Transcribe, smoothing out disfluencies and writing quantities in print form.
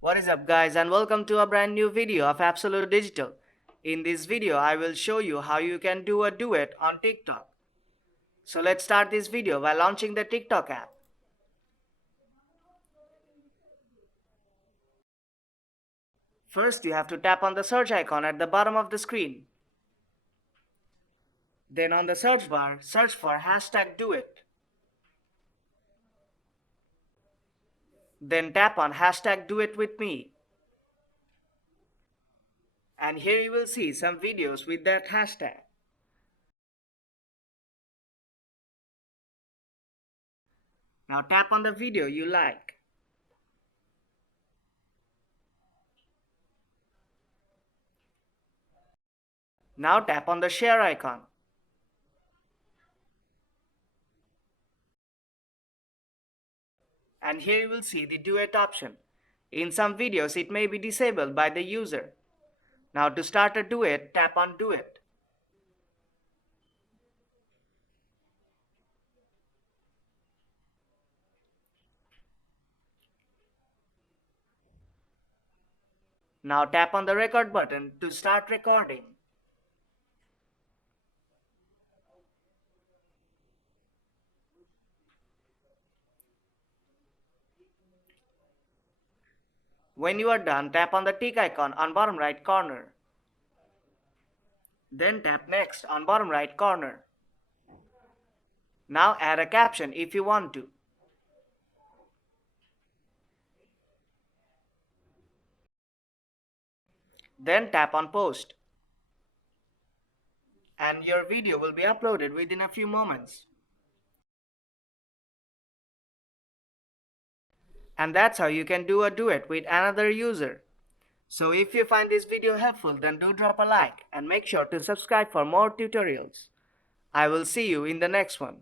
What is up guys, and welcome to a brand new video of Absolute Digital. In this video I will show you how you can do a duet on TikTok. So let's start this video by launching the TikTok app. First you have to tap on the search icon at the bottom of the screen. Then on the search bar, search for #duet. Then tap on #duetwithme. And here you will see some videos with that hashtag. Now tap on the video you like. Now tap on the share icon. And here you will see the duet option. In some videos it may be disabled by the user. Now to start a duet, tap on Duet. Now tap on the record button to start recording. When you are done, tap on the tick icon on bottom right corner. Then tap Next on bottom right corner. Now add a caption if you want to. Then tap on Post. And your video will be uploaded within a few moments. And that's how you can do a duet with another user. So if you find this video helpful, then do drop a like and make sure to subscribe for more tutorials. I will see you in the next one.